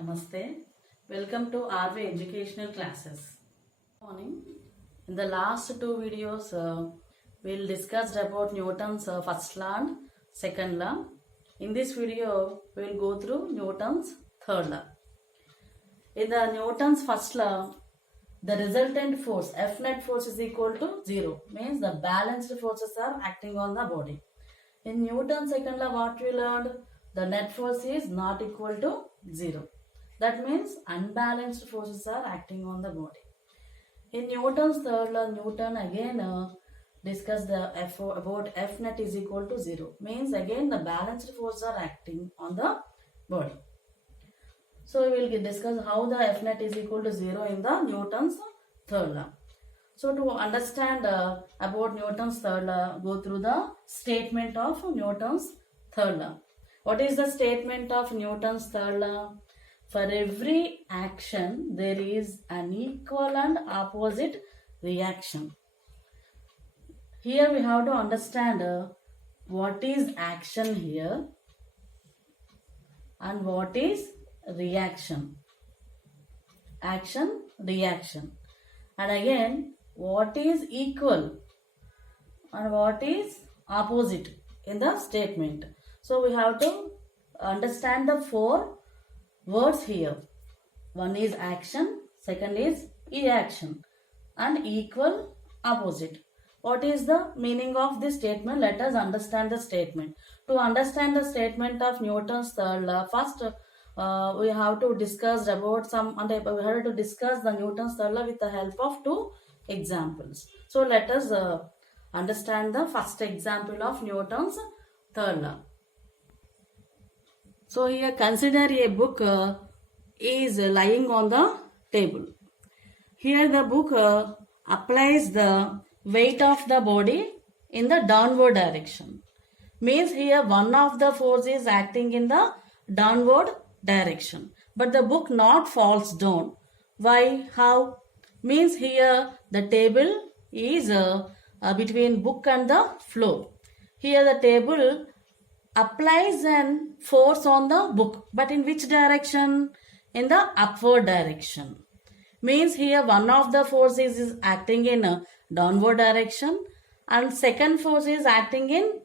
Namaste. Welcome to RV Educational Classes. Morning. In the last two videos, we'll discussed about Newton's first law and second law. In this video, we'll go through Newton's third law. In the Newton's first law, the resultant force, F net force is equal to 0. Means the balanced forces are acting on the body. In Newton's second law, what we learned? The net force is not equal to 0. That means unbalanced forces are acting on the body. In Newton's third law, Newton again discussed about F net is equal to 0. Means again the balanced forces are acting on the body. So we will discuss how the F net is equal to 0 in the Newton's third law. So to understand about Newton's third law, go through the statement of Newton's third law. What is the statement of Newton's third law? For every action, there is an equal and opposite reaction. Here we have to understand what is action here and what is reaction. Action, reaction. And again, what is equal and what is opposite in the statement. So we have to understand the four words here. One is action, second is reaction, and equal, opposite. What is the meaning of this statement? Let us understand the statement. To understand the statement of Newton's third law, first we have to discuss about we have to discuss the Newton's third law with the help of two examples. So let us understand the first example of Newton's third law. So here consider a book is lying on the table. Here the book applies the weight of the body in the downward direction. Means here one of the force is acting in the downward direction. But the book not falls down. Why? How? Means here the table is between book and the floor. Here the table applies an force on the book, but in which direction? In the upward direction. Means here one of the forces is acting in a downward direction and second force is acting in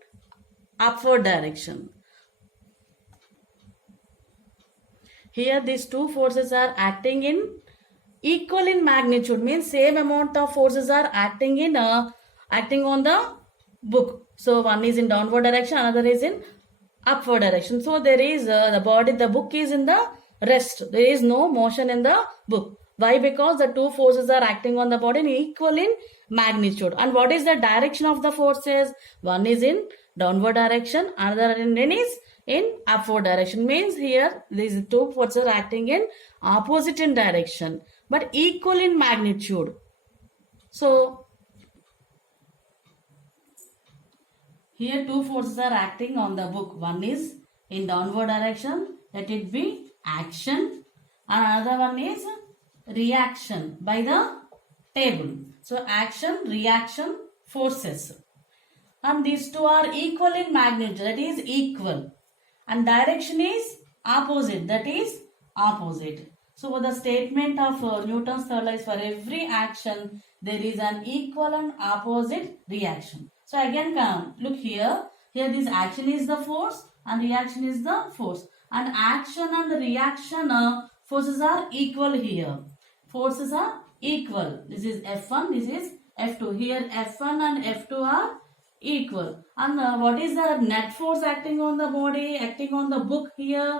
upward direction. Here these two forces are acting in equal in magnitude, means same amount of forces are acting on the book. So one is in downward direction, another is in upward direction. So there is the book is in the rest. There is no motion in the book. Why? Because the two forces are acting on the body in equal in magnitude. And what is the direction of the forces? One is in downward direction, another is in upward direction. Means here these two forces are acting in opposite in direction, but equal in magnitude. So here two forces are acting on the book. One is in downward direction, let it be action, and another one is reaction by the table. So action, reaction, forces. And these two are equal in magnitude, that is equal. And direction is opposite, that is opposite. So the statement of Newton's third law is for every action, there is an equal and opposite reaction. So again look here. Here this action is the force and reaction is the force. And action and reaction forces are equal here. Forces are equal. This is F1, this is F2. Here F1 and F2 are equal. And what is the net force acting on the body, acting on the book here?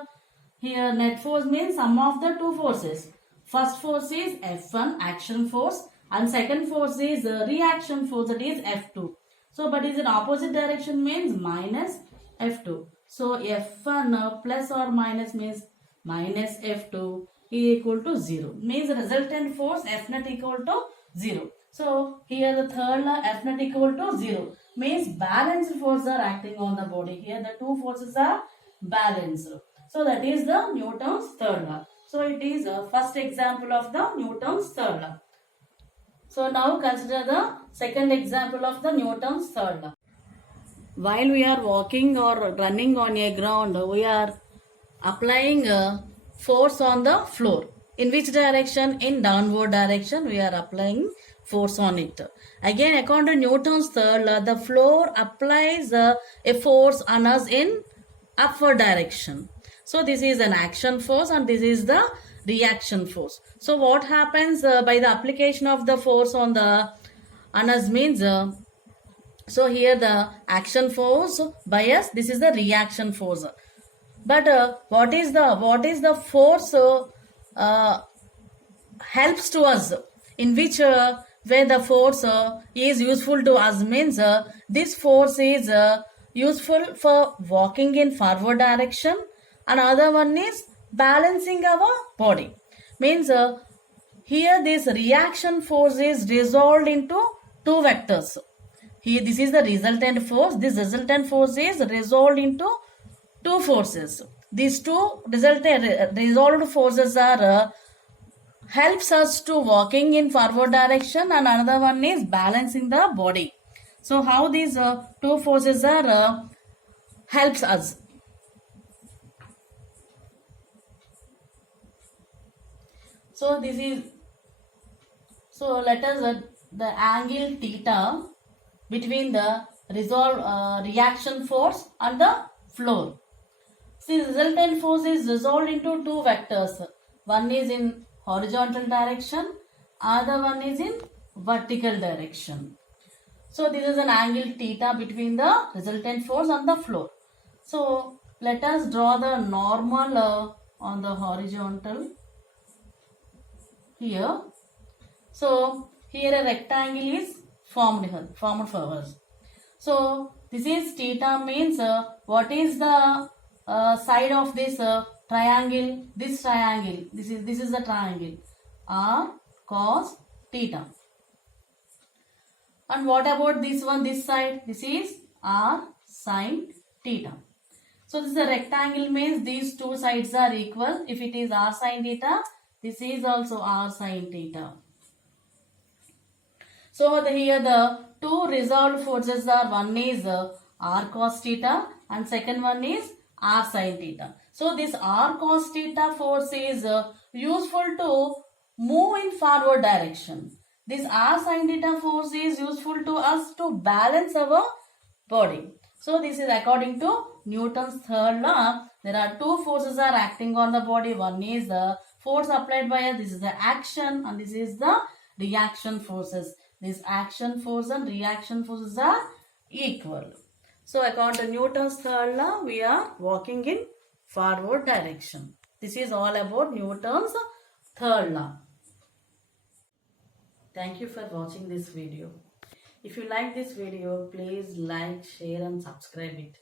Here net force means sum of the two forces. First force is F1, action force, and second force is reaction force, that is F2. So, but is in opposite direction means minus F2. So, F1 plus or minus means minus F2 equal to 0. Means resultant force F net equal to 0. So, here the third law F net equal to 0. Means balanced forces are acting on the body. Here the two forces are balanced. So, that is the Newton's third law. So, it is a first example of the Newton's third law. So now consider the second example of the Newton's third law. While we are walking or running on a ground, we are applying force on the floor. In which direction? In downward direction we are applying force on it. Again, according to Newton's third law, the floor applies a force on us in upward direction. So this is an action force and this is the reaction force. So what happens by the application of the force on the on us means so here the action force by us, this is the reaction force. But what is the force helps to us, in which way the force is useful to us means this force is useful for walking in forward direction, and other one is balancing our body. Means here this reaction force is resolved into two vectors. Here this is the resultant force. This resultant force is resolved into two forces. These two resolved forces are helps us to walking in forward direction, and another one is balancing the body. So how these two forces are helps us. So this is, so let us the angle theta between the reaction force and the floor. See, resultant force is resolved into two vectors. One is in horizontal direction, other one is in vertical direction. So this is an angle theta between the resultant force and the floor. So let us draw the normal on the horizontal here. So here a rectangle is formed for us. So this is theta means what is the side of this triangle? This triangle, this is the triangle r cos theta. And what about this one, this side? This is r sin theta. So this is a rectangle means these two sides are equal. If it is r sin theta, this is also r sin theta. So here the two resolved forces are, one is r cos theta and second one is r sin theta. So this r cos theta force is useful to move in forward direction. This r sin theta force is useful to us to balance our body. So this is according to Newton's third law. There are two forces are acting on the body. One is the force applied by us. This is the action and this is the reaction forces. This action force and reaction forces are equal. So according to Newton's third law, we are walking in forward direction. This is all about Newton's third law. Thank you for watching this video. If you like this video, please like, share and subscribe it.